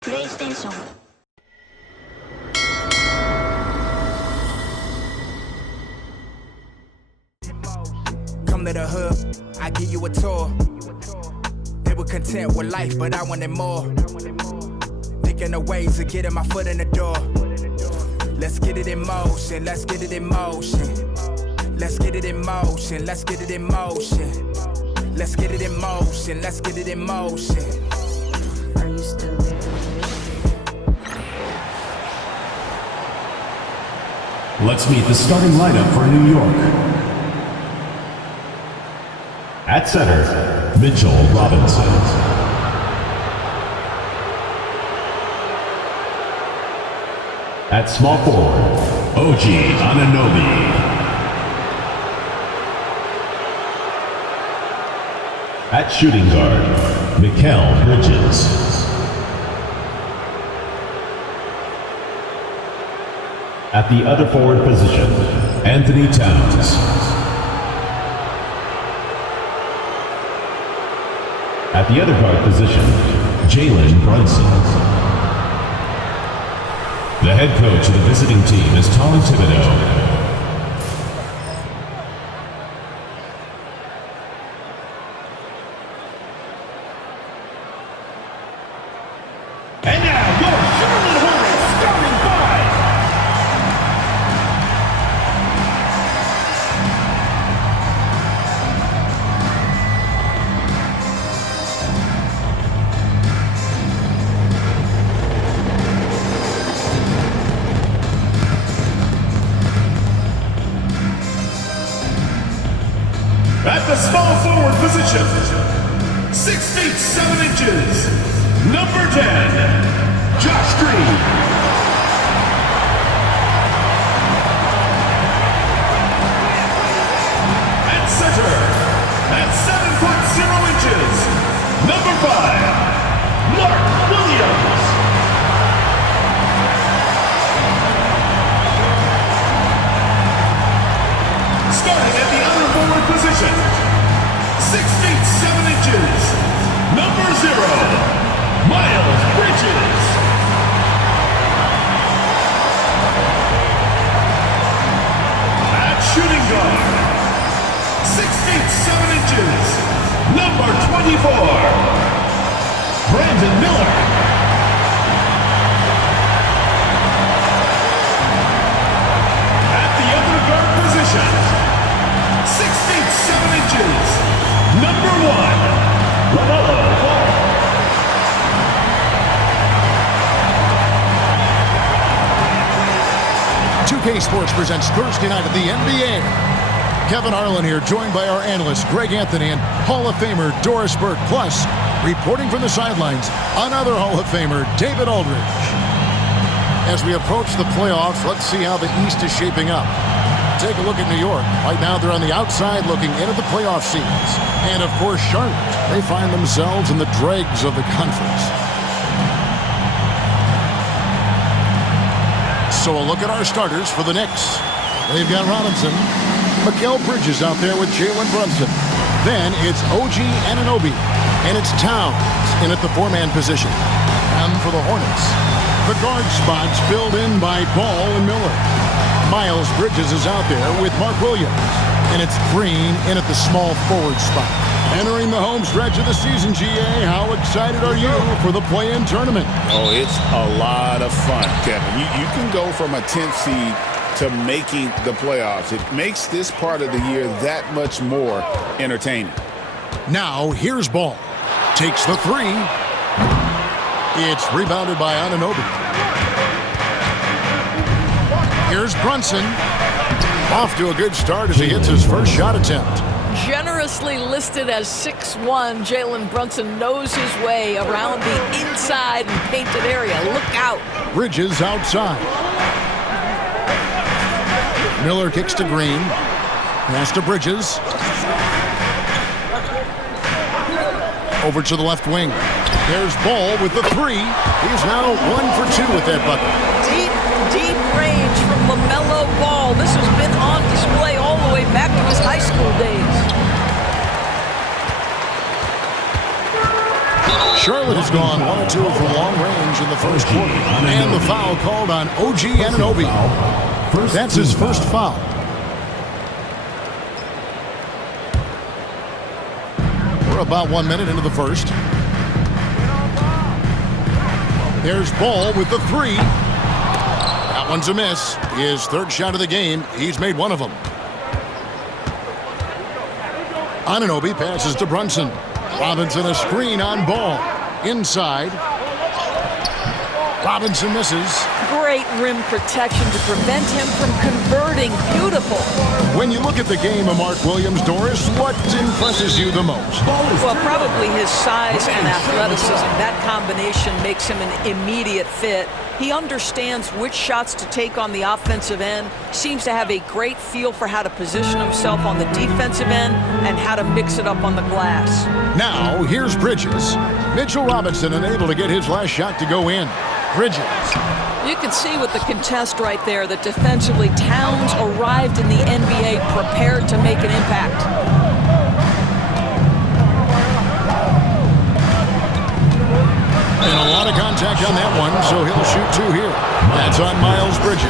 PlayStation. Come to the hood, I give you a tour. They were content with life, but I wanted more. Thinking of ways of getting my foot in the door. Let's get it in motion, let's get it in motion. Let's get it in motion, let's get it in motion. Let's get it in motion, let's get it in motion. Are you still there? Let's meet the starting lineup for New York. At center, Mitchell Robinson. At small forward, OG Anunoby. At shooting guard, Mikal Bridges. At the other forward position, Anthony Towns. At the other guard position, Jalen Brunson. The head coach of the visiting team is Tom Thibodeau. And now, your Charlotte Hornets starting five. At the small forward position, 6 feet 7 inches, number 10, Josh Green. At center, at 7 foot 0 inches, number 5, Mark Williams. Starting at the other forward position, 6 feet 7 inches, number 0, Miles Bridges. At shooting guard, 6 feet 7 inches, number 24, Brandon Miller. At the other guard position, 6 feet 7 inches, number 1, LaMelo Ball. 2K Sports presents Thursday night of the NBA. Kevin Harlan here, joined by our analyst Greg Anthony and Hall of Famer Doris Burke. Plus, reporting from the sidelines, another Hall of Famer, David Aldridge. As we approach the playoffs, let's see how the East is shaping up. Take a look at New York. Right now, they're on the outside looking into the playoff seeds. And, of course, Charlotte. They find themselves in the dregs of the conference. So a look at our starters for the Knicks. They've got Robinson. Mikal Bridges out there with Jalen Brunson. Then it's OG Anunoby. And it's Towns in at the four-man position. And for the Hornets, the guard spots filled in by Ball and Miller. Miles Bridges is out there with Mark Williams. And it's Green in at the small forward spot. Entering the home stretch of the season, GA, how excited are you for the play-in tournament? Oh, it's a lot of fun, Kevin. You can go from a 10th seed to making the playoffs. It makes this part of the year that much more entertaining. Now, here's Ball. Takes the three. It's rebounded by Anunoby. Here's Brunson. Off to a good start as he hits his first shot attempt. Generously listed as 6'1", Jalen Brunson knows his way around the inside and painted area. Look out. Bridges outside. Miller kicks to Green. Pass to Bridges. Over to the left wing. There's Ball with the three. He's now 1 for 2 with that bucket. Deep range from LaMelo Ball. This has been on display all the way back to his high school days. Charlotte has gone 1 or 2 from long range in in the first quarter. And the foul called on OG Anunoby. That's his first foul. We're about 1 minute into the first. There's Ball with the three. That one's a miss. His third shot of the game. He's made one of them. Anunoby passes to Brunson. Robinson a screen on Ball. Inside. Robinson misses. Great rim protection to prevent him from converting. Beautiful. When you look at the game of Mark Williams, Doris, what impresses you the most? Well, probably his size and athleticism. That combination makes him an immediate fit. He understands which shots to take on the offensive end, seems to have a great feel for how to position himself on the defensive end and how to mix it up on the glass. Now, here's Bridges. Mitchell Robinson unable to get his last shot to go in. Bridges. You can see with the contest right there that defensively Towns arrived in the NBA prepared to make an impact. And a lot of contact on that one, so he'll shoot two here. That's on Miles Bridges.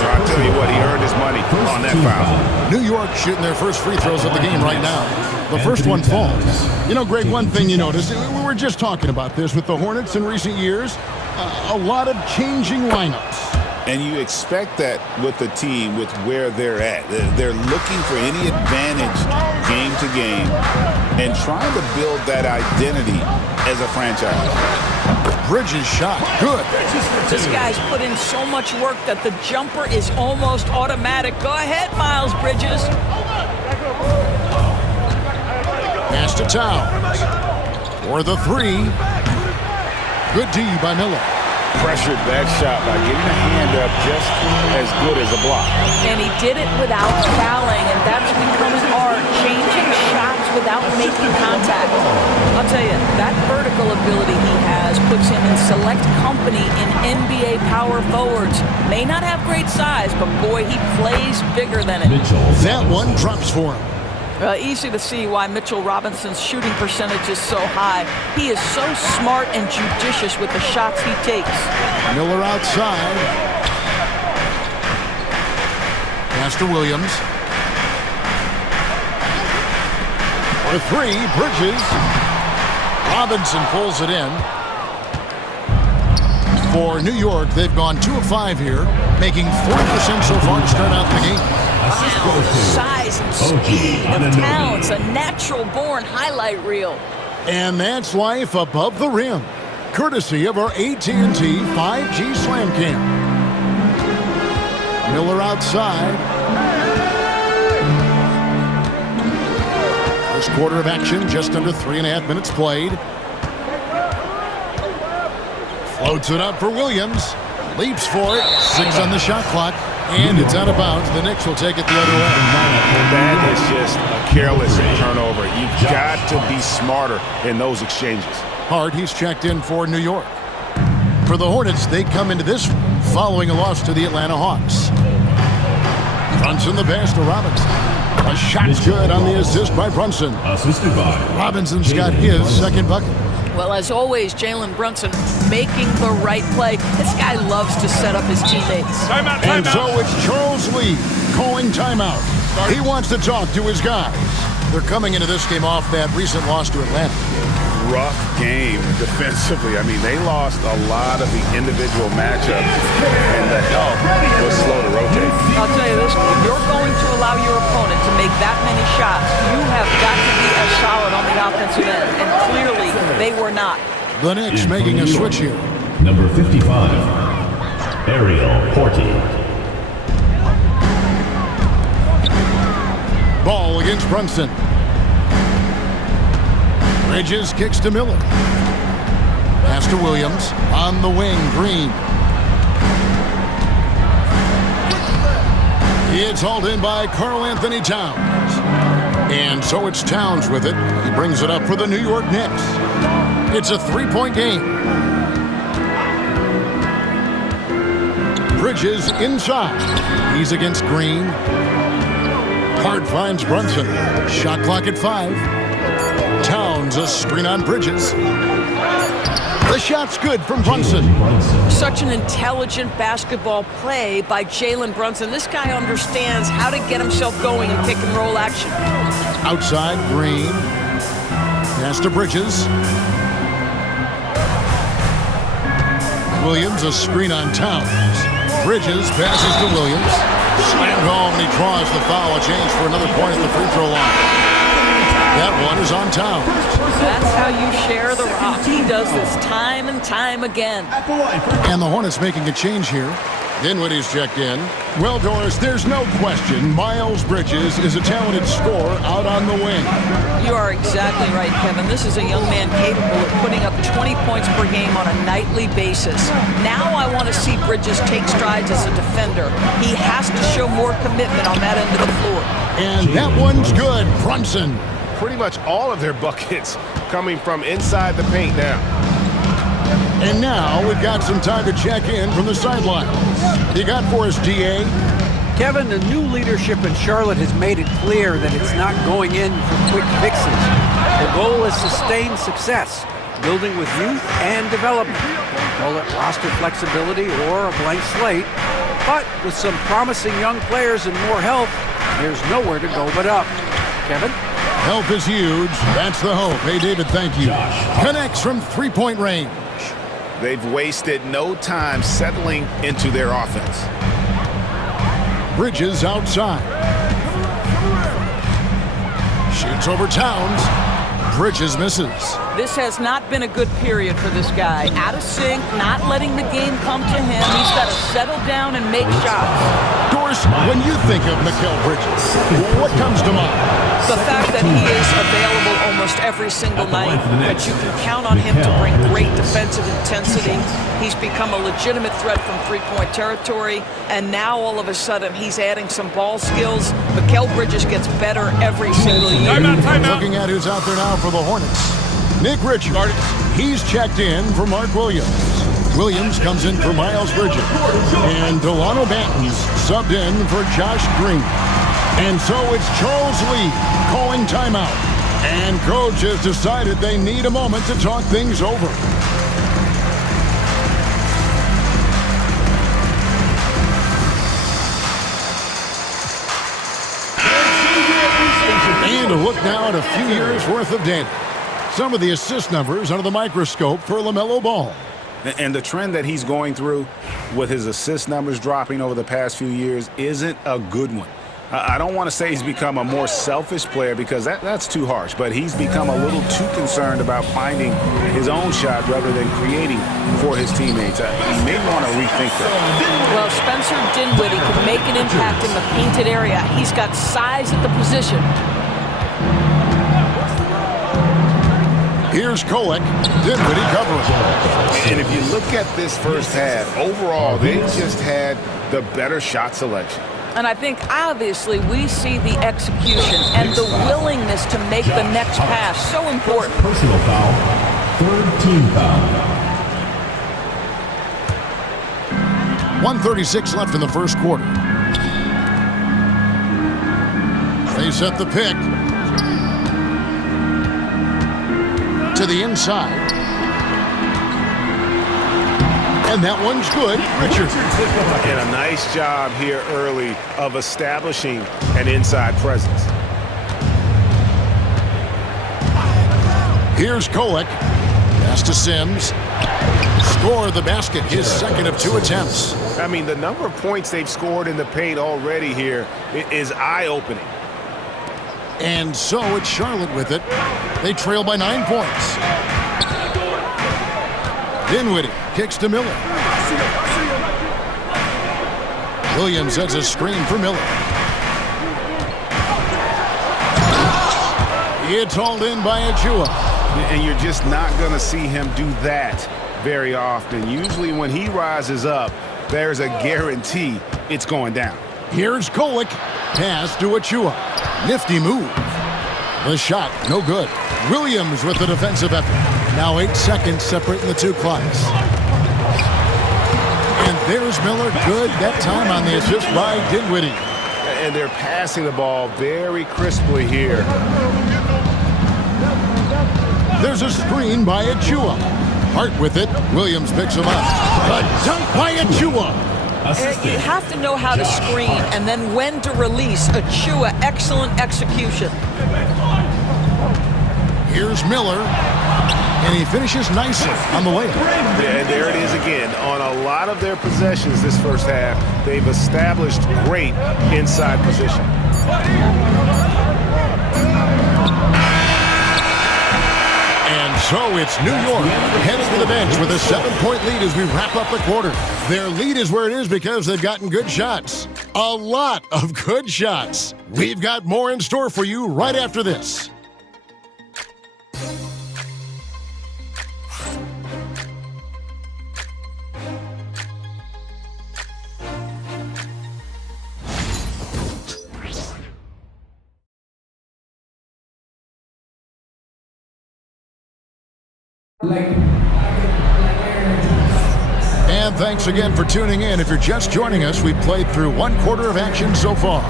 So I tell you what, he earned his money on that foul. New York shooting their first free throws of the game right now. The first one falls. You know, Greg, one thing you notice, we were just talking about this with the Hornets in recent years, a lot of changing lineups. And you expect that with the team, with where they're at. They're looking for any advantage game to game and trying to build that identity as a franchise. Bridges shot. Good. This guy's put in so much work that the jumper is almost automatic. Go ahead, Miles Bridges. Pass to Towns. For the three. Good D by Miller. Pressured that shot by getting a hand up just as good as a block. And he did it without fouling, and that's becoming hard. Changing shots without making contact. I'll tell you, that vertical ability he has puts him in select company in NBA power forwards. May not have great size, but boy, he plays bigger than it. That one drops for him. Easy to see why Mitchell Robinson's shooting percentage is so high. He is so smart and judicious with the shots he takes. Miller outside. Pass to Williams. For three, Bridges. Robinson pulls it in. For New York, they've gone 2 of 5 here, making 40% so far to start out the game. Wow, size and speed of Towns, a natural-born highlight reel. And that's life above the rim, courtesy of our AT&T 5G Slam Cam. Miller outside. First quarter of action, just under 3.5 minutes played. Floats it up for Williams. Leaps for it. 6 on the shot clock. And it's out of bounds. The Knicks will take it the other way. That is just a careless turnover. You've got to be smarter in those exchanges. Hard, he's checked in for New York. For the Hornets, they come into this one following a loss to the Atlanta Hawks. Brunson the pass to Robinson. A shot's good on the assist by Brunson. Assisted by Robinson's got his second bucket. Well, as always, Jalen Brunson making the right play. This guy loves to set up his teammates. And so it's Charles Lee calling timeout. He wants to talk to his guys. They're coming into this game off that recent loss to Atlanta. Rough game defensively. I mean, they lost a lot of the individual matchups, and the help was slow to rotate. I'll tell you this, if you're going to allow your opponent to make that many shots, you have got to be as solid on the offensive end, and clearly they were not. The Knicks making a switch here. Number 55, Ariel Horty. Ball against Brunson. Bridges kicks to Miller. Pass to Williams. On the wing, Green. It's hauled in by Karl Anthony Towns. And so it's Towns with it. He brings it up for the New York Knicks. It's a 3-point game. Bridges inside. He's against Green. Hard finds Brunson. Shot clock at 5. Towns a screen on Bridges. The shot's good from Brunson. Such an intelligent basketball play by Jalen Brunson. This guy understands how to get himself going in pick and roll action. Outside, Green. Pass to Bridges. Williams, a screen on Towns. Bridges passes to Williams. Slammed home, and he draws the foul. A change for another point at the free throw line. That one is on Towns. That's how you share the rock. He does this time and time again. And the Hornets making a change here. Dinwiddie's checked in. Well, Doris, there's no question Miles Bridges is a talented scorer out on the wing. You are exactly right, Kevin. This is a young man capable of putting up 20 points per game on a nightly basis. Now I want to see Bridges take strides as a defender. He has to show more commitment on that end of the floor. And that one's good. Brunson. Pretty much all of their buckets coming from inside the paint now. And now we've got some time to check in from the sideline. You got for us, DA? Kevin, the new leadership in Charlotte has made it clear that it's not going in for quick fixes. The goal is sustained success, building with youth and development. Call it roster flexibility or a blank slate. But with some promising young players and more health, there's nowhere to go but up. Kevin? Health is huge. That's the hope. Hey, David, thank you. Connects from three-point range. They've wasted no time settling into their offense. Bridges outside. Shoots over Towns. Bridges misses. This has not been a good period for this guy. Out of sync, not letting the game come to him. He's got to settle down and make shots. Doris, when you think of Mikal Bridges, what comes to mind? The fact that he is available almost every single night, that you can count on him to bring great defensive intensity. He's become a legitimate threat from three-point territory, and now all of a sudden he's adding some ball skills. Mikal Bridges gets better every single year. Looking at who's out there now for the Hornets. Nick Richards. He's checked in for Mark Williams. Williams comes in for Miles Bridges. And Delano Banton's subbed in for Josh Green. And so it's Charles Lee calling timeout. And coach has decided they need a moment to talk things over. And a look now at a few years worth of data. Some of the assist numbers under the microscope for LaMelo Ball. And the trend that he's going through with his assist numbers dropping over the past few years isn't a good one. I don't want to say he's become a more selfish player because that's too harsh, but he's become a little too concerned about finding his own shot rather than creating for his teammates. He may want to rethink that. Well, Spencer Dinwiddie can make an impact in the painted area. He's got size at the position. Here's Kolek. Dinwiddie covering. And if you look at this first half, overall, they just had the better shot selection. And I think, obviously, we see the execution and the willingness to make the next pass so important. Personal foul. Third team foul. 1:36 left in the first quarter. They set the pick. To the inside. And that one's good. Richards. And a nice job here early of establishing an inside presence. Here's Kolek. Pass to Sims. Score the basket. His second of 2 attempts. I mean, the number of points they've scored in the paint already here is eye-opening. And so it's Charlotte with it. They trail by 9 points. Dinwiddie kicks to Miller. Williams sets a screen for Miller. It's hauled in by Achua. And you're just not going to see him do that very often. Usually when he rises up, there's a guarantee it's going down. Here's Kolek. Pass to Achua. Nifty move. The shot, no good. Williams with the defensive effort. Now 8 seconds separating the two clocks. And there's Miller. Good that time on the assist by Dinwiddie. And they're passing the ball very crisply here. There's a screen by Achua. Hart with it. Williams picks him up. A dunk by Achua. You have to know how to screen and then when to release. Achua, excellent execution. Here's Miller, and he finishes nicely on the layup. Yeah, and there it is again. On a lot of their possessions this first half, they've established great inside position. And so it's New York heading to the bench with a 7-point lead as we wrap up the quarter. Their lead is where it is because they've gotten good shots. A lot of good shots. We've got more in store for you right after this. And thanks again for tuning in. If you're just joining us, we've played through one quarter of action so far.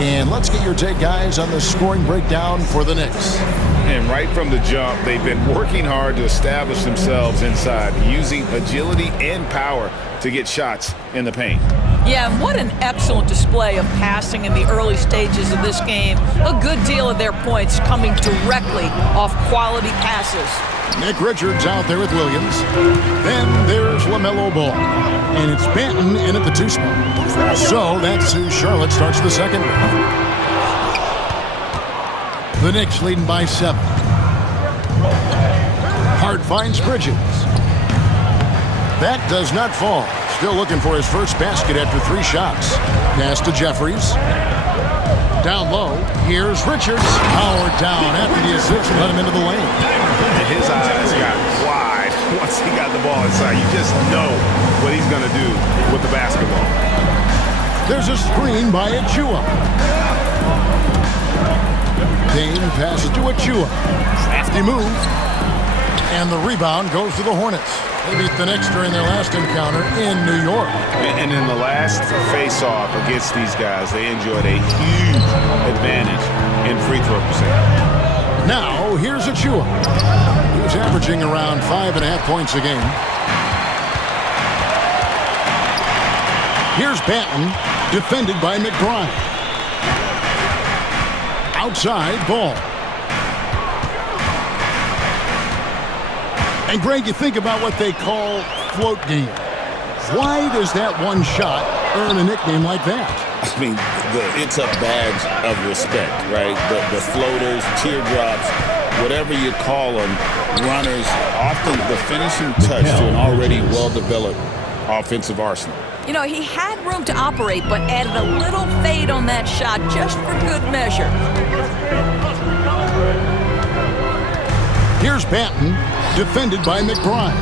And let's get your take, guys, on the scoring breakdown for the Knicks. And right from the jump, they've been working hard to establish themselves inside, using agility and power to get shots in the paint. Yeah, and what an excellent display of passing in the early stages of this game. A good deal of their points coming directly off quality passes. Nick Richards out there with Williams. Then there's LaMelo Ball. And it's Banton in at the 2 spot. So that's who Charlotte starts the second with. The Knicks leading by 7. Hart finds Bridges. That does not fall. Still looking for his first basket after 3 shots. Pass to Jeffries. Down low. Here's Richards. Powered down after the assist. Let him into the lane. And his eyes got wide once he got the ball inside. You just know what he's going to do with the basketball. There's a screen by Achua. Dane passes to Achua. Crafty move. And the rebound goes to the Hornets. They beat the Knicks during their last encounter in New York. And in the last face-off against these guys, they enjoyed a huge advantage in free throw percentage. Now, here's Achua. He's averaging around 5.5 points a game. Here's Banton, defended by McBride. Outside, Ball. And Greg, you think about what they call float game. Why does that one shot earn a nickname like that? I mean, it's a badge of respect, right? The floaters, teardrops, whatever you call them, runners, often the finishing touch to an already well-developed offensive arsenal. You know, he had room to operate, but added a little fade on that shot just for good measure. Here's Banton, defended by McBride.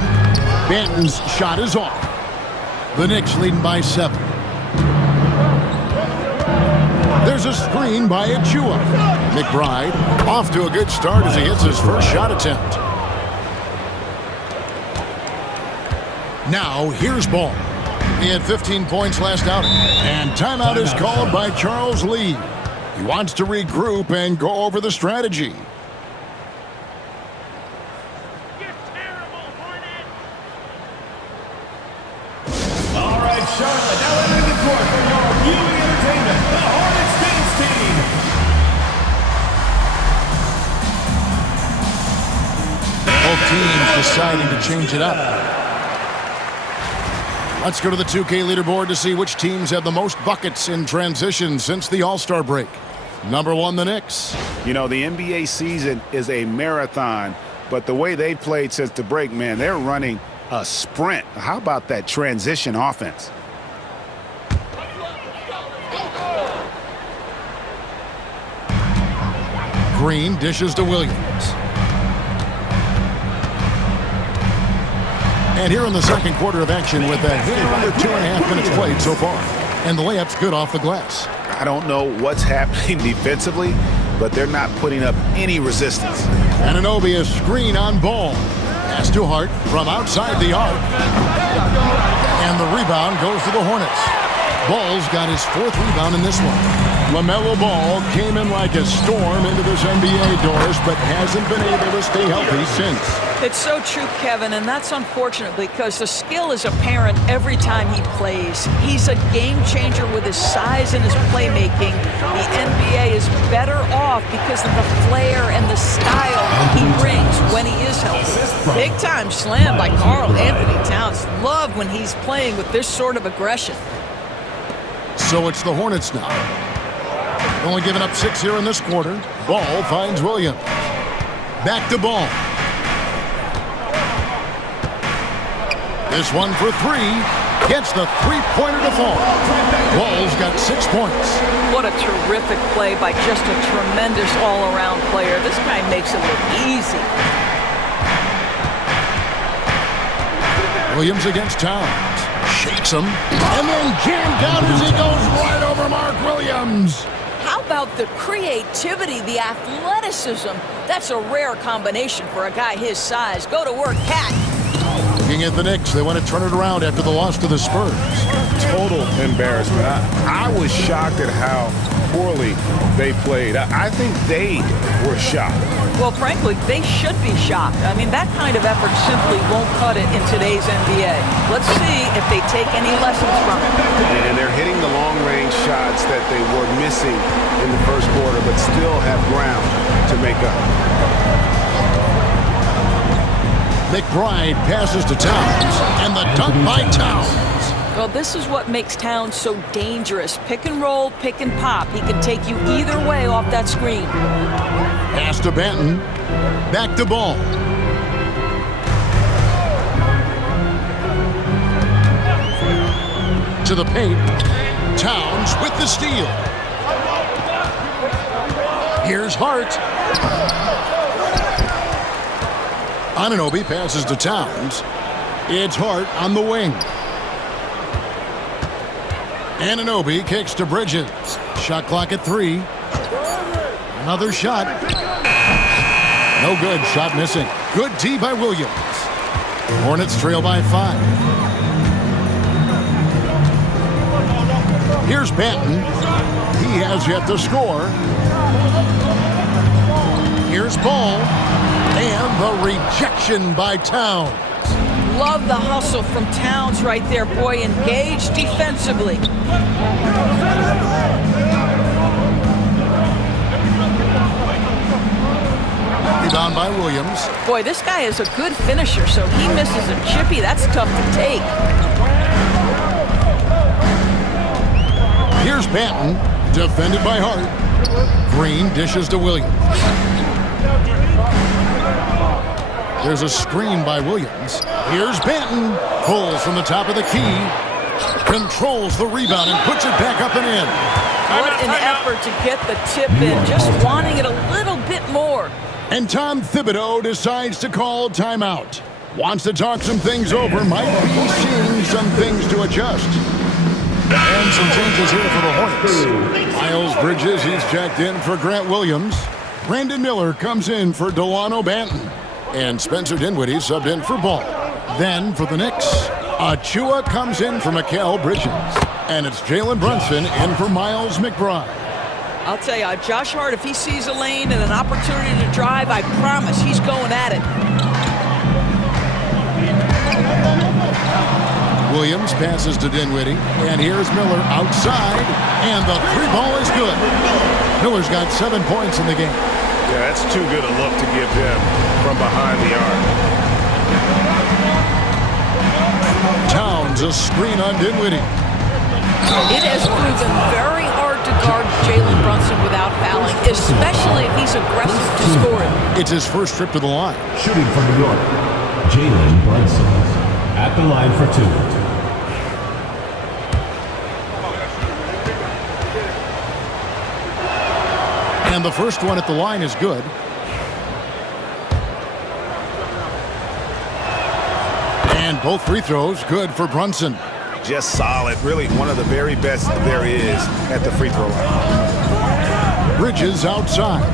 Banton's shot is off. The Knicks leading by 7. There's a screen by Achua. McBride off to a good start as he hits his first shot attempt. Now, here's Ball. He had 15 points last outing. And timeout is called by Charles Lee. He wants to regroup and go over the strategy. All right, Charlotte, now entering the court for your viewing entertainment, the Hornets dance team. Both teams deciding to change it up. Let's go to the 2K leaderboard to see which teams have the most buckets in transition since the All-Star break. Number 1, the Knicks. You know, the NBA season is a marathon, but the way they've played since the break, man, they're running a sprint. How about that transition offense? Green dishes to Williams. And here in the second quarter of action with a hit under 2.5 minutes played so far. And the layup's good off the glass. I don't know what's happening defensively, but they're not putting up any resistance. Anunoby a screen on Ball. Pass to Hart from outside the arc. And the rebound goes to the Hornets. Ball's got his 4th rebound in this one. LaMelo Ball came in like a storm into this NBA, Doris, but hasn't been able to stay healthy since. It's so true, Kevin, and that's unfortunate because the skill is apparent every time he plays. He's a game changer with his size and his playmaking. The NBA is better off because of the flair and the style he brings when he is healthy. Big time slam by Karl Anthony Towns. Love when he's playing with this sort of aggression. So it's the Hornets now. Only giving up 6 here in this quarter. Ball finds Williams. Back to Ball. This one for three. Gets the three-pointer to fall. Ball's got 6 points. What a terrific play by just a tremendous all-around player. This guy makes it look easy. Williams against Towns. Shakes him. And then jammed down as he goes right over Mark Williams. How about the creativity, the athleticism? That's a rare combination for a guy his size. Go to work, Cat. Looking at the Knicks, they want to turn it around after the loss to the Spurs. Total embarrassment. I was shocked at how poorly they played. I think they were shocked. Well, frankly, they should be shocked. I mean, that kind of effort simply won't cut it in today's NBA. Let's see if they take any lessons from it. And they're hitting the long-range shots that they were missing in the first quarter, but still have ground to make up. McBride passes to Towns, and the dunk by Towns. Well, this is what makes Towns so dangerous. Pick and roll, pick and pop. He can take you either way off that screen. Pass to Benton. Back to Ball. To the paint. Towns with the steal. Here's Hart. Anunoby passes to Towns. It's Hart on the wing. Anunoby kicks to Bridges. Shot clock at 3. Another shot. No good. Shot missing. Good D by Williams. Hornets trail by 5. Here's Benton. He has yet to score. Here's Ball. And the rejection by Towns. Love the hustle from Towns right there, boy. Engaged defensively. Rebound by Williams. Boy, this guy is a good finisher, so he misses a chippy. That's tough to take. Here's Benton, defended by Hart. Green dishes to Williams. There's a screen by Williams. Here's Benton. Pulls from the top of the key. Controls the rebound and puts it back up and in. What an effort to get the tip in. Just wanting it a little bit more. And Tom Thibodeau decides to call timeout. Wants to talk some things over. Might be seeing some things to adjust. And some changes here for the Hornets. Miles Bridges, he's checked in for Grant Williams. Brandon Miller comes in for Delano Banton. And Spencer Dinwiddie subbed in for Ball. Then for the Knicks, Achua comes in for Mikal Bridges. And it's Jalen Brunson in for Miles McBride. I'll tell you, Josh Hart, if he sees a lane and an opportunity to drive, I promise he's going at it. Williams passes to Dinwiddie. And here's Miller outside. And the three ball is good. Miller's got 7 points in the game. Yeah, that's too good a look to give him from behind the arc. Towns a screen on Dinwiddie. It has proven very hard to guard Jalen Brunson without fouling, especially if he's aggressive to score it. It's his first trip to the line. Shooting from New York, Jalen Brunson at the line for 2. And the first one at the line is good. And both free throws good for Brunson. Just solid. Really one of the very best there is at the free throw line. Bridges outside.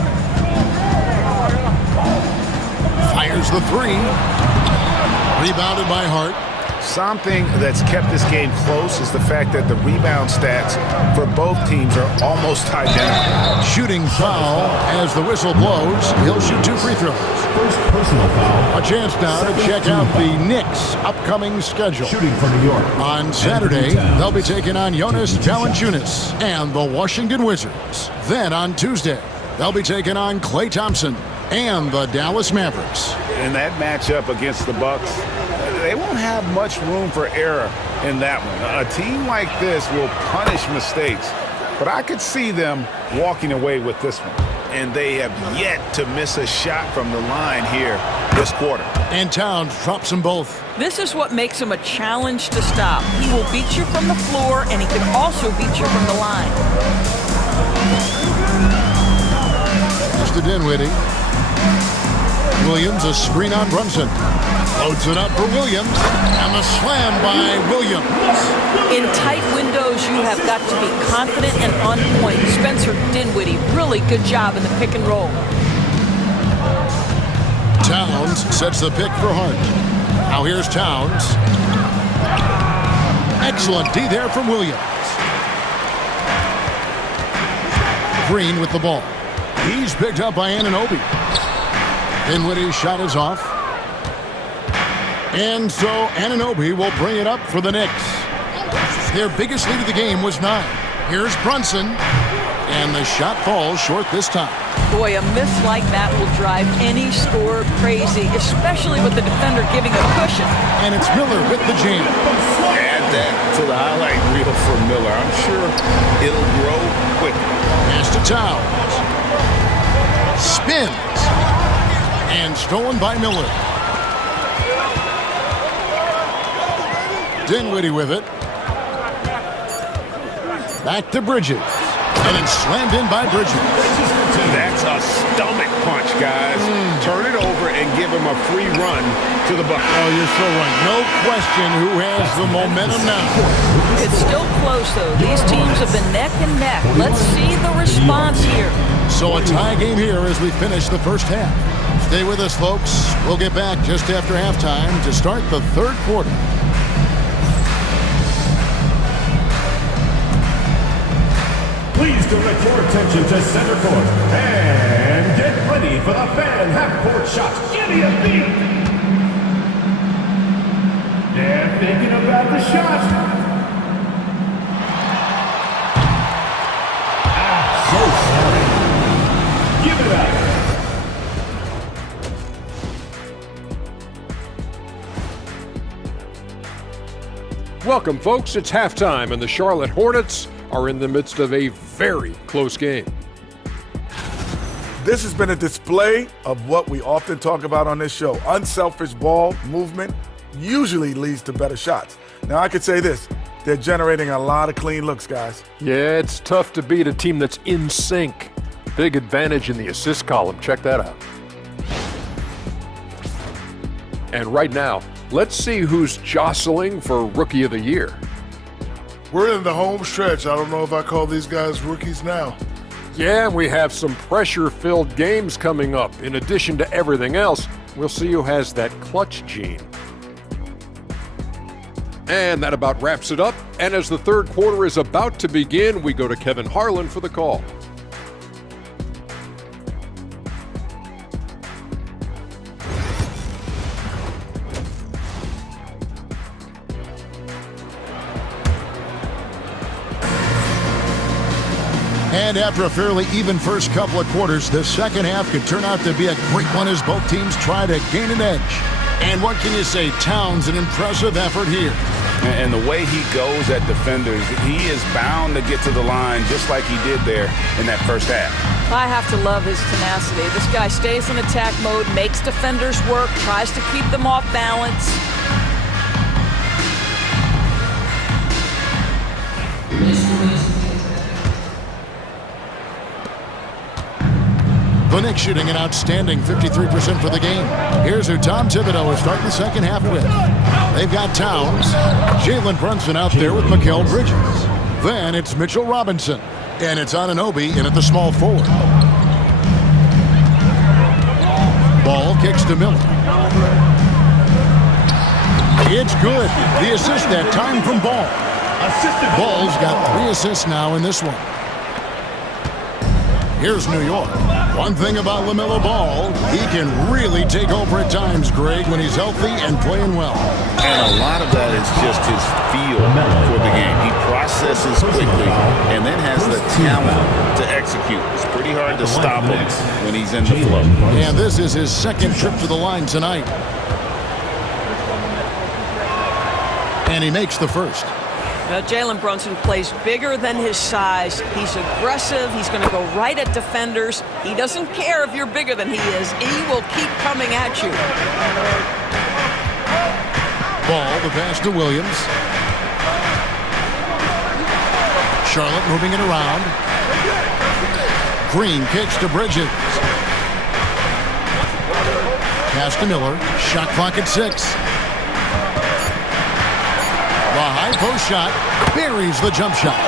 Fires the three. Rebounded by Hart. Something that's kept this game close is the fact that the rebound stats for both teams are almost identical. Shooting foul as the whistle blows. He'll shoot 2 free throws. First personal foul. A chance now to check out the Knicks' upcoming schedule. Shooting for New York. On Saturday, they'll be taking on Jonas Valanciunas and the Washington Wizards. Then on Tuesday, they'll be taking on Klay Thompson and the Dallas Mavericks. In that matchup against the Bucks, they won't have much room for error in that one. A team like this will punish mistakes, but I could see them walking away with this one. And they have yet to miss a shot from the line here this quarter. And Towns drops them both. This is what makes him a challenge to stop. He will beat you from the floor, and he can also beat you from the line. Mr. Dinwiddie. Williams, a screen on Brunson. Loads it up for Williams, and the slam by Williams. In tight windows, you have got to be confident and on point. Spencer Dinwiddie, really good job in the pick and roll. Towns sets the pick for Hart. Now here's Towns. Excellent D there from Williams. Green with the ball. He's picked up by Anunoby. Dinwiddie's shot is off. And so Anunoby will bring it up for the Knicks. Their biggest lead of the game was 9. Here's Brunson. And the shot falls short this time. Boy, a miss like that will drive any scorer crazy, especially with the defender giving a cushion. And it's Miller with the jam. Add that to the highlight reel for Miller. I'm sure it'll grow quickly. Pass to Towns. Spins. And stolen by Miller. Dinwiddie with it. Back to Bridges. And it's slammed in by Bridges. That's a stomach punch, guys. Turn it over and give him a free run to the bucket. Oh, you're so right. No question who has the momentum now. It's still close, though. These teams have been neck and neck. Let's see the response here. So a tie game here as we finish the first half. Stay with us, folks. We'll get back just after halftime to start the third quarter. Please direct your attention to center court and get ready for the fan half-court shots. Give me a beat. They're thinking about the shot. So sorry. Give it up. Welcome, folks. It's halftime, and the Charlotte Hornets are in the midst of a very close game. This has been a display of what we often talk about on this show. Unselfish ball movement usually leads to better shots. Now, I could say this. They're generating a lot of clean looks, guys. Yeah, it's tough to beat a team that's in sync. Big advantage in the assist column. Check that out. And right now, let's see who's jostling for Rookie of the Year. We're in the home stretch. I don't know if I call these guys rookies now. Yeah, we have some pressure-filled games coming up. In addition to everything else, we'll see who has that clutch gene. And that about wraps it up. And as the third quarter is about to begin, we go to Kevin Harlan for the call. And after a fairly even first couple of quarters, the second half could turn out to be a great one as both teams try to gain an edge. And what can you say? Towns, an impressive effort here. And the way he goes at defenders, he is bound to get to the line just like he did there in that first half. I have to love his tenacity. This guy stays in attack mode, makes defenders work, tries to keep them off balance. The Knicks shooting an outstanding 53% for the game. Here's who Tom Thibodeau is starting the second half with. They've got Towns, Jalen Brunson out there with Mikal Bridges. Then it's Mitchell Robinson, and it's Anunoby in at the small forward. Ball kicks to Miller. It's good. The assist that time from Ball. Ball's got 3 assists now in this one. Here's New York. One thing about LaMelo Ball, he can really take over at times, Greg, when he's healthy and playing well. And a lot of that is just his feel for the game. He processes quickly and then has the talent to execute. It's pretty hard to stop him when he's in the flow. And this is his second trip to the line tonight. And he makes the first. Now, Jalen Brunson plays bigger than his size. He's aggressive. He's going to go right at defenders. He doesn't care if you're bigger than he is. He will keep coming at you. Ball, the pass to Williams. Charlotte moving it around. Green kicks to Bridges. Pass to Miller. Shot clock at 6. The high post shot buries the jump shot.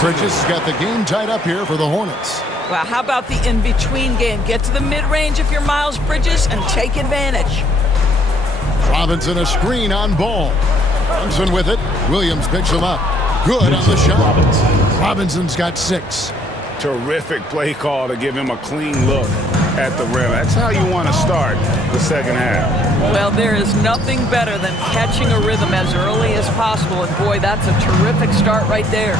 Bridges has got the game tied up here for the Hornets. Well, how about the in-between game? Get to the mid-range if you're Miles Bridges and take advantage. Robinson a screen on Ball. Brunson with it. Williams picks him up. Good on the shot. Robinson's got 6. Terrific play call to give him a clean look at the rim. That's how you want to start the second half. Well, there is nothing better than catching a rhythm as early as possible. And boy, that's a terrific start right there.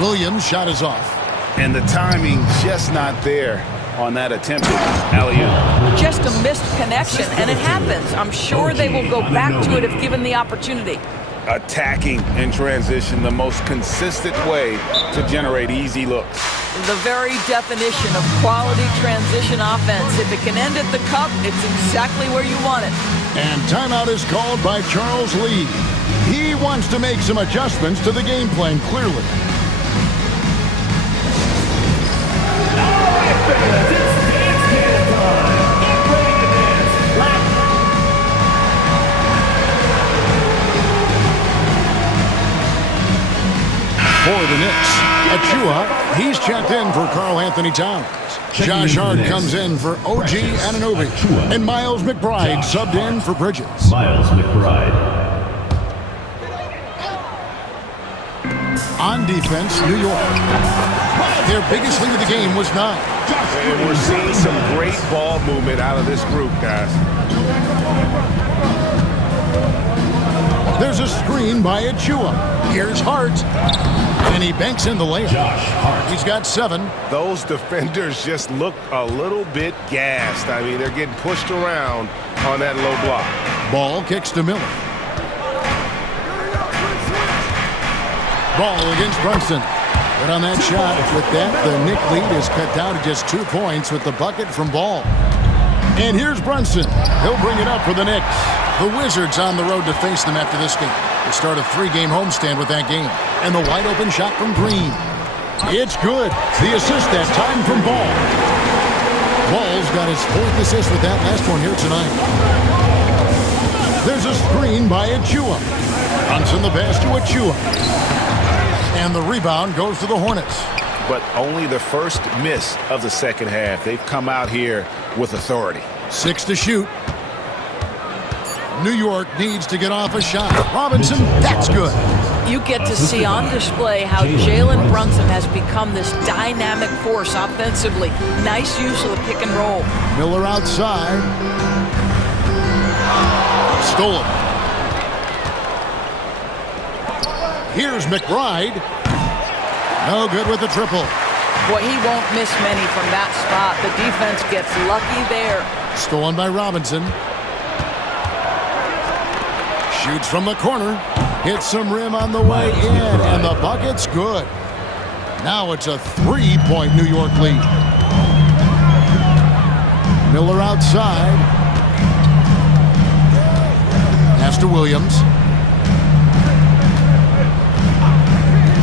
Williams' shot is off. And the timing just not there on that attempted alley-oop. Just a missed connection, and it happens. I'm sure they will go back to it if given the opportunity. Attacking in transition, the most consistent way to generate easy looks. The very definition of quality transition offense. If it can end at the cup, it's exactly where you want it. And timeout is called by Charles Lee. He wants to make some adjustments to the game plan, clearly. All right, fans, it's dance time. Get ready to dance. For the Knicks, Achua, he's checked in for Karl Anthony Towns. Josh Hart comes in for OG Anunoby. And Miles McBride subbed in for Bridges. Miles McBride. On defense, New York. Their biggest lead of the game was 9. And we're seeing some great ball movement out of this group, guys. There's a screen by Achua. Here's Hart. And he banks in the layup. He's got 7. Those defenders just look a little bit gassed. I mean, they're getting pushed around on that low block. Ball kicks to Miller. Ball against Brunson. But on that shot, with that, the Knick lead is cut down to just 2 points with the bucket from Ball. And here's Brunson. He'll bring it up for the Knicks. The Wizards on the road to face them after this game. They start a 3-game homestand with that game. And the wide-open shot from Green. It's good. The assist that time from Ball. Ball's got his 4th assist with that last one here tonight. There's a screen by Achua. Brunson the pass to Achua. And the rebound goes to the Hornets. But only the first miss of the second half. They've come out here with authority. 6 to shoot. New York needs to get off a shot. Robinson, that's good. You get to see on display how Jalen Brunson has become this dynamic force offensively. Nice use of the pick and roll. Miller outside. Stolen. Here's McBride. No good with the triple. Boy, he won't miss many from that spot. The defense gets lucky there. Stolen by Robinson. Shoots from the corner. Hits some rim on the way in, and the bucket's good. Now it's a 3-point New York lead. Miller outside. Pass to Williams.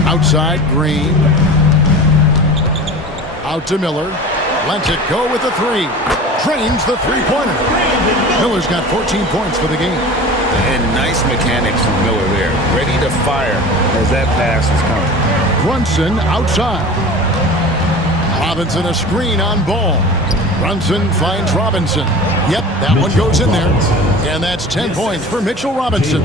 Outside, Green. Out to Miller. Lets it go with the 3. Drains the 3-pointer. Miller's got 14 points for the game. And nice mechanics from Miller there. Ready to fire as that pass is coming. Brunson outside. Robinson a screen on Ball. Brunson finds Robinson. Yep, that one goes in there. And that's 10 points for Mitchell Robinson.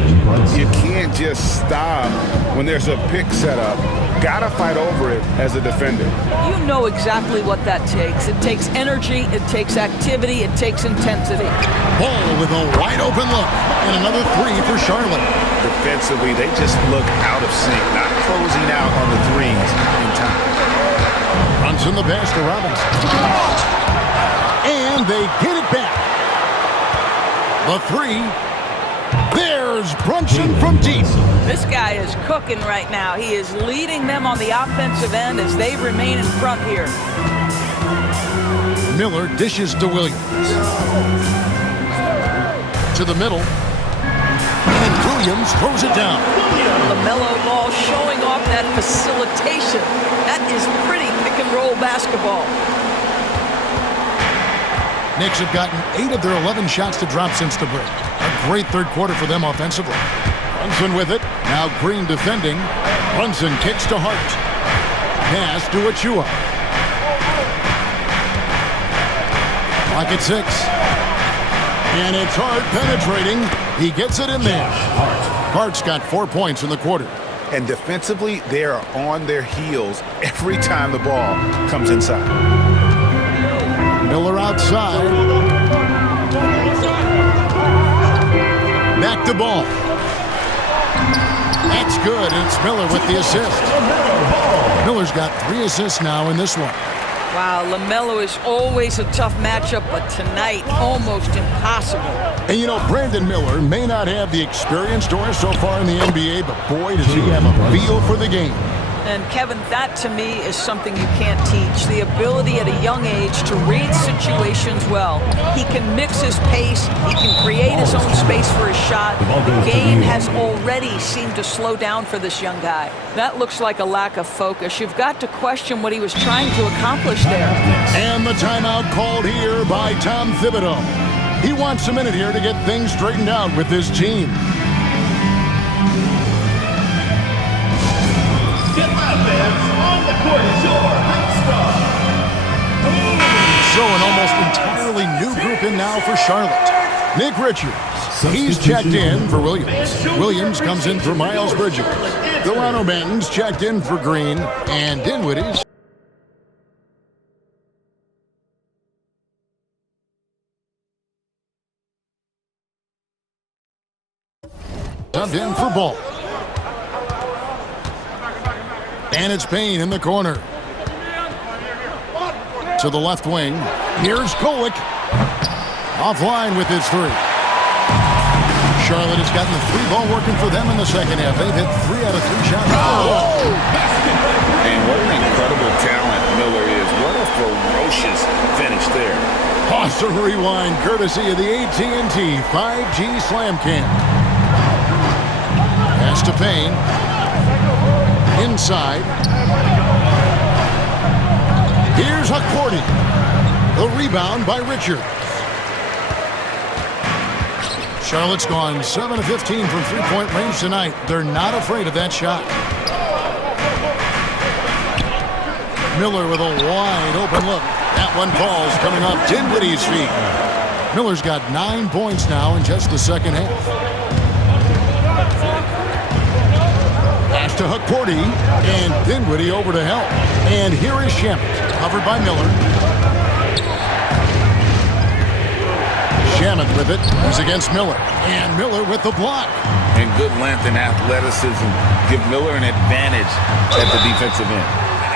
You can't just stop when there's a pick set up. Gotta fight over it as a defender. You know exactly what that takes. It takes energy, it takes activity, it takes intensity. Ball with a wide open look. And another three for Charlotte. Defensively, they just look out of sync, not closing out on the threes in time. Brunson the pass to Robinson. And they get it back. The three. There's Brunson from deep. This guy is cooking right now. He is leading them on the offensive end as they remain in front here. Miller dishes to Williams. To the middle. And Williams throws it down. LaMelo Ball showing off that facilitation. That is pretty pick-and-roll basketball. Knicks have gotten 8 of their 11 shots to drop since the break. A great third quarter for them offensively. Brunson with it. Now Green defending. Brunson kicks to Hart. Pass to Achua. Clock at 6. And it's Hart penetrating. He gets it in there. Hart's got 4 points in the quarter. And defensively, they are on their heels every time the ball comes inside. Miller outside. Back to Ball. That's good, and it's Miller with the assist. Miller's got 3 assists now in this one. Wow, LaMelo is always a tough matchup, but tonight, almost impossible. And you know, Brandon Miller may not have the experience, Doris, so far in the NBA, but boy, does he have a feel for the game. And Kevin, that to me is something you can't teach. The ability at a young age to read situations well. He can mix his pace. He can create his own space for his shot. The game has already seemed to slow down for this young guy. That looks like a lack of focus. You've got to question what he was trying to accomplish there. And the timeout called here by Tom Thibodeau. He wants a minute here to get things straightened out with his team. On the court is your hot star. So an almost entirely new group in now for Charlotte. Nick Richards, he's checked in for Williams. Williams comes in for Miles Bridges. Delano Benton's checked in for Green. And Dinwiddie's subbed in for Ball. And it's Payne in the corner. To the left wing. Here's Golick. Offline with his 3. Charlotte has gotten the 3 ball working for them in the second half. They've hit 3 out of 3 shots. Oh! And what an incredible talent Miller is. What a ferocious finish there. Awesome rewind courtesy of the AT&T 5G Slam Cam. Pass to Payne. Inside. Here's Huckporty. The rebound by Richards. Charlotte's gone 7 of 15 from three-point range tonight. They're not afraid of that shot. Miller with a wide open look. That one falls coming off Dinwiddie's feet. Miller's got 9 points now in just the second half. Pass to Huckporty, and Dinwiddie over to help. And here is Shamet, covered by Miller. Shamet with it. He's against Miller. And Miller with the block. And good length and athleticism give Miller an advantage at the defensive end.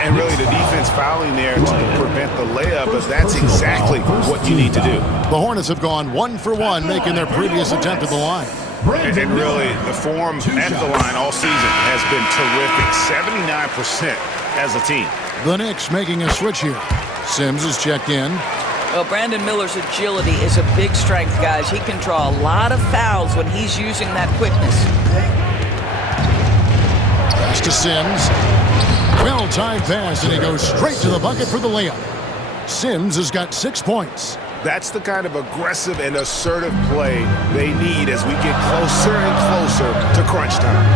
And really the defense fouling there to prevent the layup, but that's exactly what you need to do. The Hornets have gone 1 for 1, making their previous attempt at the line. And really, the form at the line all season has been terrific. 79% as a team. The Knicks making a switch here. Sims is checked in. Well, Brandon Miller's agility is a big strength, guys. He can draw a lot of fouls when he's using that quickness. Pass to Sims. Well-timed pass, and he goes straight to the bucket for the layup. Sims has got 6 points. That's the kind of aggressive and assertive play they need as we get closer and closer to crunch time.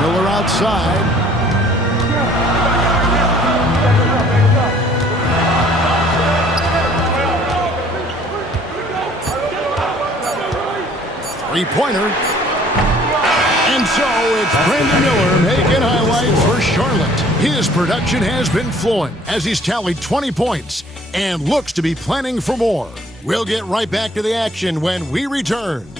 Miller outside. Three-pointer. And so it's Brandon Miller making highlights for Charlotte. His production has been flowing as he's tallied 20 points and looks to be planning for more. We'll get right back to the action when we return.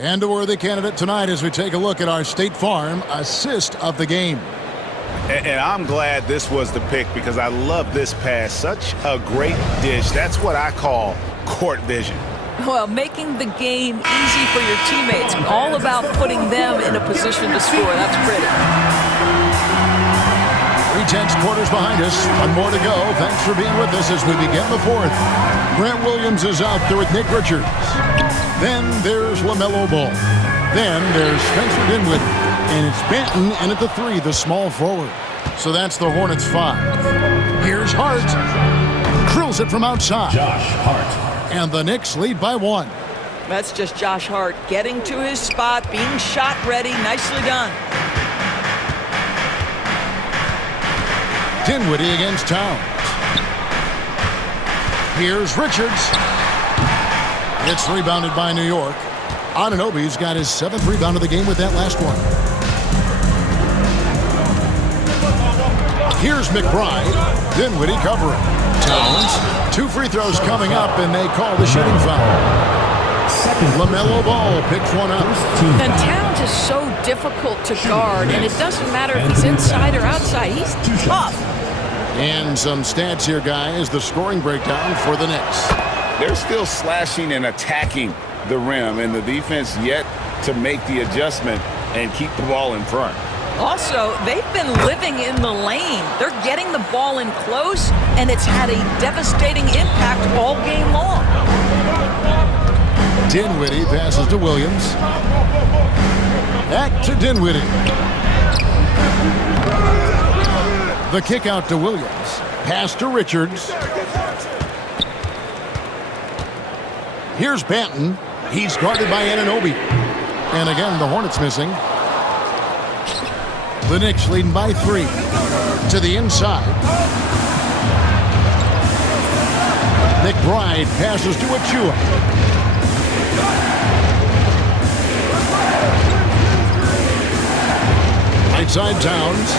And a worthy candidate tonight as we take a look at our State Farm assist of the game. And I'm glad this was the pick because I love this pass. Such a great dish. That's what I call court vision. Well, making the game easy for your teammates. All about putting them in a position to score. That's pretty. 3/10 quarters behind us. One more to go. Thanks for being with us as we begin the fourth. Grant Williams is out there with Nick Richards. Then there's LaMelo Ball. Then there's Spencer Dinwiddie. And it's Banton in at the 3, the small forward. So that's the Hornets 5. Here's Hart. Drills it from outside. Josh Hart. And the Knicks lead by 1. That's just Josh Hart getting to his spot, being shot ready. Nicely done. Dinwiddie against Towns. Here's Richards. It's rebounded by New York. Anunoby's got his 7th rebound of the game with that last one. Here's McBride. Dinwiddie covering. Towns. 2 free throws coming up, and they call the shooting foul. LaMelo Ball picks one up. And Towns is so difficult to guard, and it doesn't matter if he's inside or outside. He's tough. And some stats here, guys. The scoring breakdown for the Knicks. They're still slashing and attacking the rim, and the defense yet to make the adjustment and keep the ball in front. Also, they've been living in the lane. They're getting the ball in close, and it's had a devastating impact all game long. Dinwiddie passes to Williams. Back to Dinwiddie. The kick out to Williams. Pass to Richards. Here's Banton. He's guarded by Anunoby. And again, the Hornets missing. The Knicks leading by 3. To the inside. McBride passes to Achua. Right side Towns.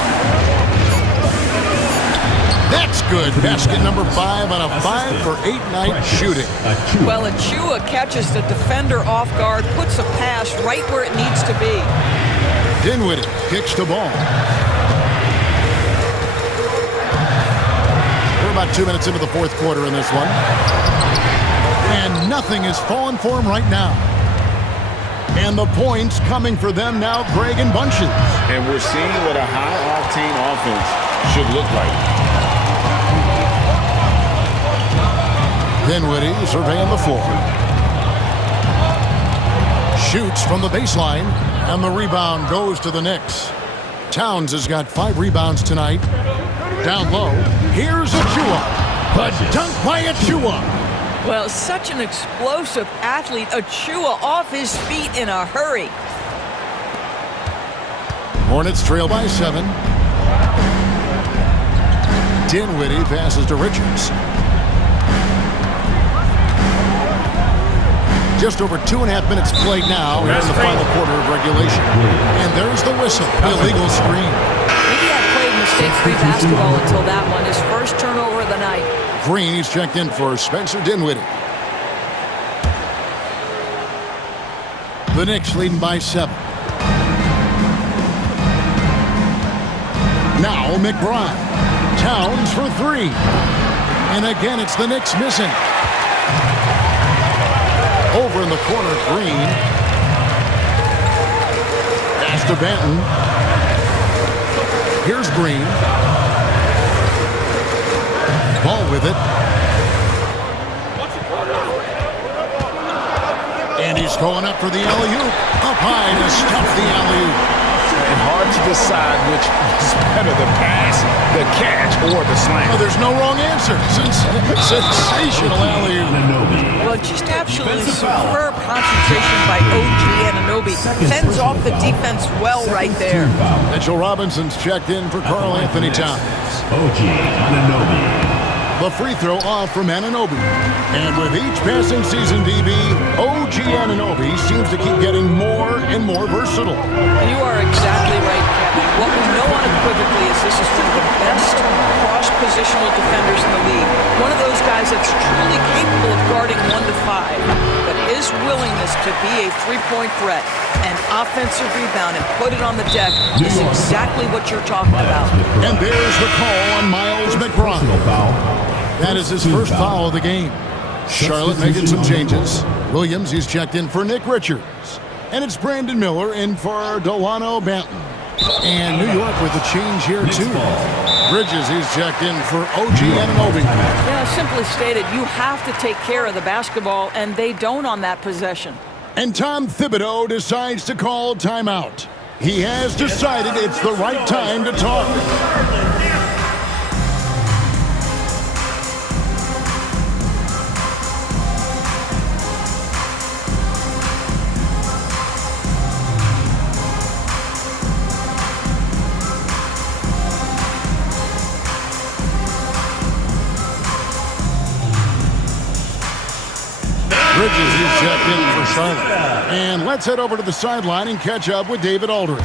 That's good. Basket number 5 on a 5-for-8 night shooting. Well, Achua catches the defender off guard, puts a pass right where it needs to be. Dinwiddie kicks the ball. We're about 2 minutes into the fourth quarter in this one. And nothing is falling for him right now. And the points coming for them now, Greg, in bunches. And we're seeing what a high-octane offense should look like. Dinwiddie surveying the floor. Shoots from the baseline, and the rebound goes to the Knicks. Towns has got 5 rebounds tonight. Down low, here's Achua. The dunk by Achua. Well, such an explosive athlete. Achua off his feet in a hurry. Hornets trail by 7. Dinwiddie passes to Richards. Just over 2.5 minutes played now here in the final quarter of regulation. And there's the whistle, the illegal screen. Maybe I played mistake-free basketball until that one. His first turnover of the night. Green, he's checked in for Spencer Dinwiddie. The Knicks leading by 7. Now McBride. Towns for 3. And again, it's the Knicks missing. Over in the corner, Green. Pass to Banton. Here's Green. Ball with it. And he's going up for the alley-oop. Up high to stuff the alley-oop. and hard to decide which is better, the pass, the catch, or the slam. Oh, there's no wrong answer. Sensational alley-oop. Well, just absolutely superb concentration by OG Anunoby. Fends off the defense well right there. Mitchell Robinson's checked in for Karl Anthony Towns. OG Anunoby. The free throw off from Anunoby. And with each passing season, DB, OG Anunoby seems to keep getting more and more versatile. You are exactly right, Kevin. What we know unequivocally is this is one of the best cross-positional defenders in the league. One of those guys that's truly capable of guarding 1 to 5. But his willingness to be a three-point threat and offensive rebound and put it on the deck is exactly what you're talking about. And there's the call on Miles McBride. That is his first foul of the game. Charlotte making some changes. Williams, he's checked in for Nick Richards. And it's Brandon Miller in for Delano Banton. And New York with a change here, too. Bridges, he's checked in for OG Anunoby. Yeah, simply stated, you have to take care of the basketball, and they don't on that possession. And Tom Thibodeau decides to call timeout. He has decided it's the right time to talk. Bridges is checked in for Charlotte. And let's head over to the sideline and catch up with David Aldridge.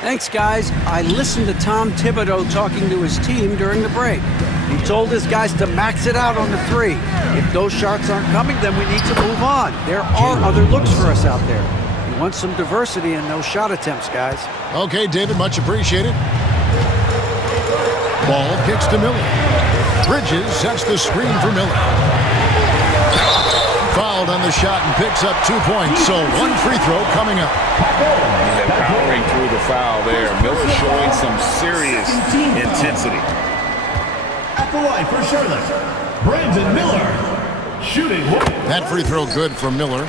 Thanks, guys. I listened to Tom Thibodeau talking to his team during the break. He told his guys to max it out on the 3. If those shots aren't coming, then we need to move on. There are other looks for us out there. We want some diversity in those shot attempts, guys. Okay, David, much appreciated. Ball kicks to Miller. Bridges sets the screen for Miller. Fouled on the shot and picks up 2 points, so 1 free throw coming up. And powering through the foul there. Miller showing some serious intensity. At the line for Charlotte, Brandon Miller. Shooting. That free throw good from Miller.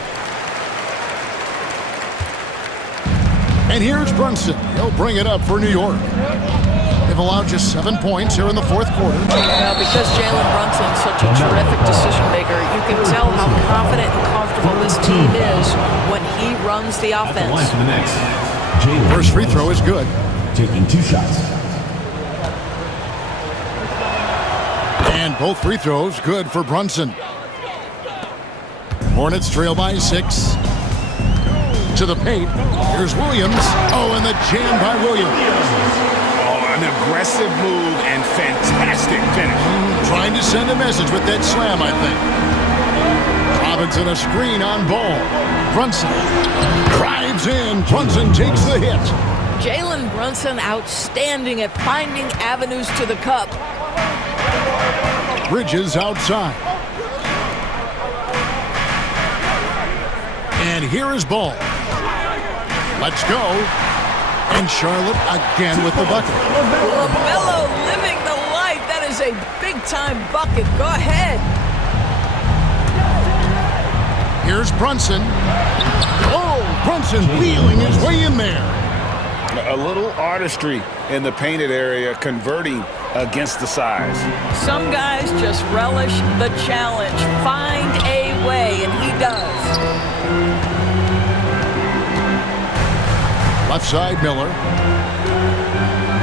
And here's Brunson. He'll bring it up for New York. They've allowed just 7 points here in the 4th quarter. Well, because Jalen Brunson's such a terrific decision maker, you can tell how confident and comfortable this team is when he runs the offense. Line for the Knicks. First free throw is good. Taking 2 shots. And both free throws good for Brunson. Hornets trail by 6. To the paint. Here's Williams. Oh, and the jam by Williams. An aggressive move and fantastic finish. Trying to send a message with that slam, I think. Robinson a screen on ball. Brunson drives in. Brunson takes the hit. Jalen Brunson outstanding at finding avenues to the cup. Bridges outside. And here is Ball. Let's go. And Charlotte again with the bucket. LaMelo living the life. That is a big-time bucket. Go ahead. Here's Brunson. Oh, Brunson wheeling his way in there. A little artistry in the painted area, converting against the size. Some guys just relish the challenge. Find a way, and he does. Left side, Miller.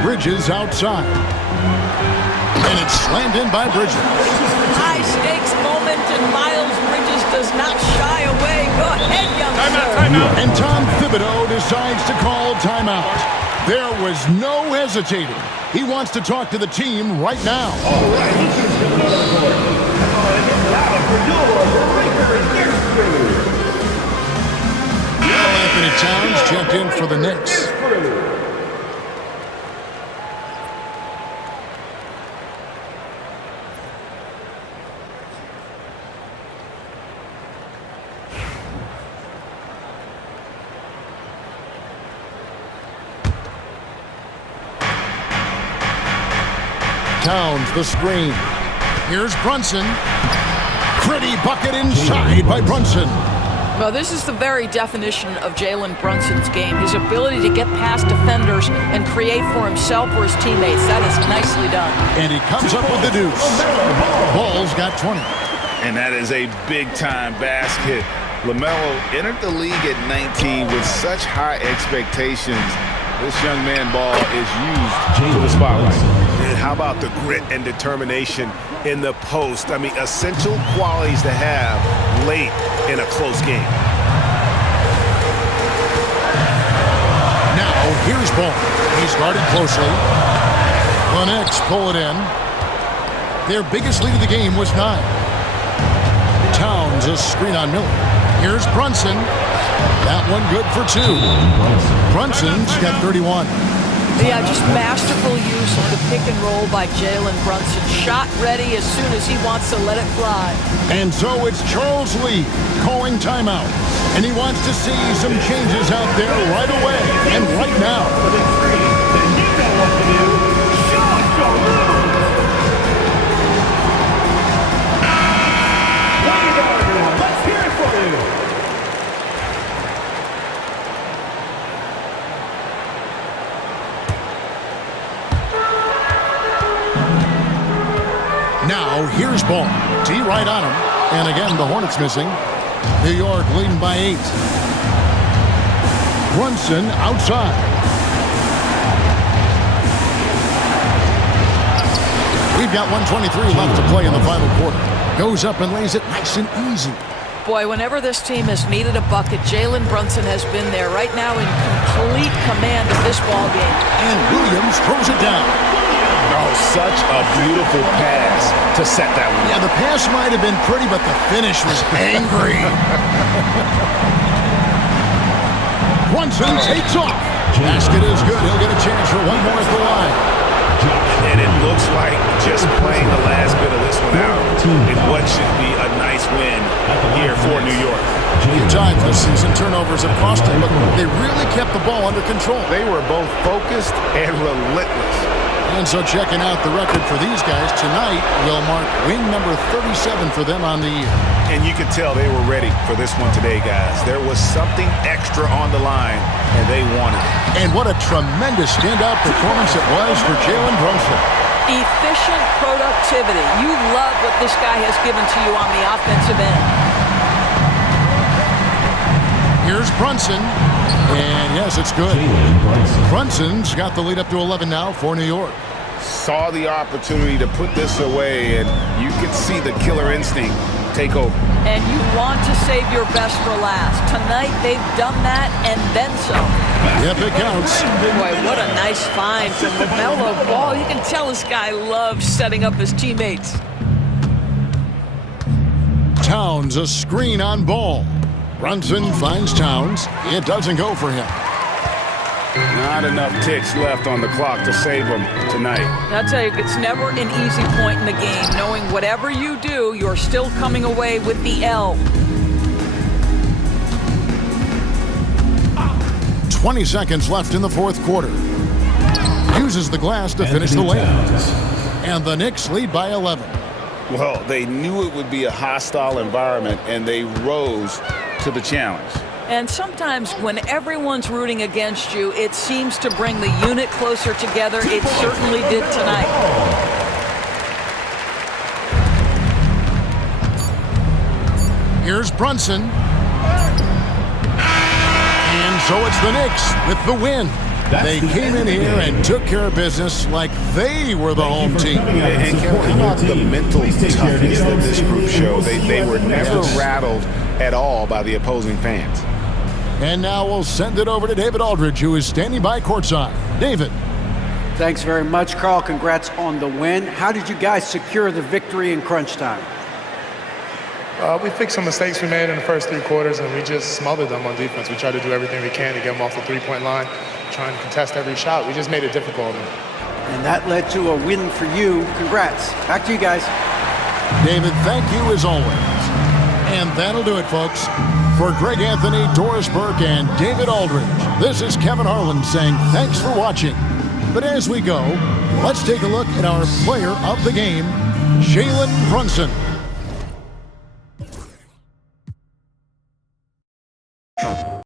Bridges outside. And it's slammed in by Bridges. High-stakes moment, and Miles Bridges does not shy away. Go ahead, youngster. Timeout. And Tom Thibodeau decides to call timeout. There was no hesitating. He wants to talk to the team right now. All right, Anthony Towns checked in for the Knicks. Towns the screen. Here's Brunson. Pretty bucket inside by Brunson. Well, this is the very definition of Jalen Brunson's game. His ability to get past defenders and create for himself or his teammates. That is nicely done. And he comes up with the deuce. Ball's got 20. And that is a big-time basket. LaMelo entered the league at 19 with such high expectations. This young man ball is used to the spotlight. And how about the grit and determination in the post? I mean, essential qualities to have late in a close game. Now, here's Ball. He's guarded closely. The Knicks pull it in. Their biggest lead of the game was 9. Towns a screen on Miller. Here's Brunson. That one good for 2. Brunson's got 31. Yeah, just masterful use of the pick and roll by Jalen Brunson. Shot ready as soon as he wants to let it fly. And so it's Charles Lee calling timeout. And he wants to see some changes out there right away and right now. Now, here's Ball. D right on him. And again, the Hornets missing. New York leading by 8. Brunson outside. We've got 1:23 left to play in the final quarter. Goes up and lays it nice and easy. Boy, whenever this team has needed a bucket, Jalen Brunson has been there right now in complete command of this ball game. And Williams throws it down. Oh, such a beautiful pass to set that one. Yeah, the pass might have been pretty, but the finish was angry. Brunson takes off. Basket is good. He'll get a chance for one more at the line. And it looks like just playing the last bit of this one out in what should be a nice win here for New York. A few times this season, turnovers have cost them, but they really kept the ball under control. They were both focused and relentless. And so checking out the record for these guys tonight will mark win number 37 for them on the year. And you could tell they were ready for this one today, guys. There was something extra on the line, and they wanted it. And what a tremendous standout performance it was for Jalen Brunson. Efficient productivity. You love what this guy has given to you on the offensive end. Here's Brunson. And yes, it's good. Brunson's got the lead up to 11 now for New York. Saw the opportunity to put this away, and you could see the killer instinct take over. And you want to save your best for last. Tonight, they've done that and then some. Yep, it counts. Boy, what a nice find from LaMelo Ball. You can tell this guy loves setting up his teammates. Towns a screen on Ball. Brunson finds Towns. It doesn't go for him. Not enough ticks left on the clock to save them tonight. I'll tell you, it's never an easy point in the game, knowing whatever you do, you're still coming away with the L. 20 seconds left in the fourth quarter. Uses the glass to finish the layup. And the Knicks lead by 11. Well, they knew it would be a hostile environment, and they rose to the challenge. And sometimes when everyone's rooting against you, it seems to bring the unit closer together. It certainly did tonight. Here's Brunson. And so it's the Knicks with the win. They came in here and took care of business like they were the home team. And how about the mental toughness that this group showed? They were never rattled at all by the opposing fans. And now we'll send it over to David Aldridge, who is standing by courtside. David. Thanks very much, Carl. Congrats on the win. How did you guys secure the victory in crunch time? We fixed some mistakes we made in the first 3 quarters, and we just smothered them on defense. We tried to do everything we can to get them off the three-point line, trying to contest every shot. We just made it difficult. And that led to a win for you. Congrats. Back to you guys. David, thank you as always. And that'll do it, folks. For Greg Anthony, Doris Burke, and David Aldridge, this is Kevin Harlan saying thanks for watching. But as we go, let's take a look at our player of the game, Jalen Brunson.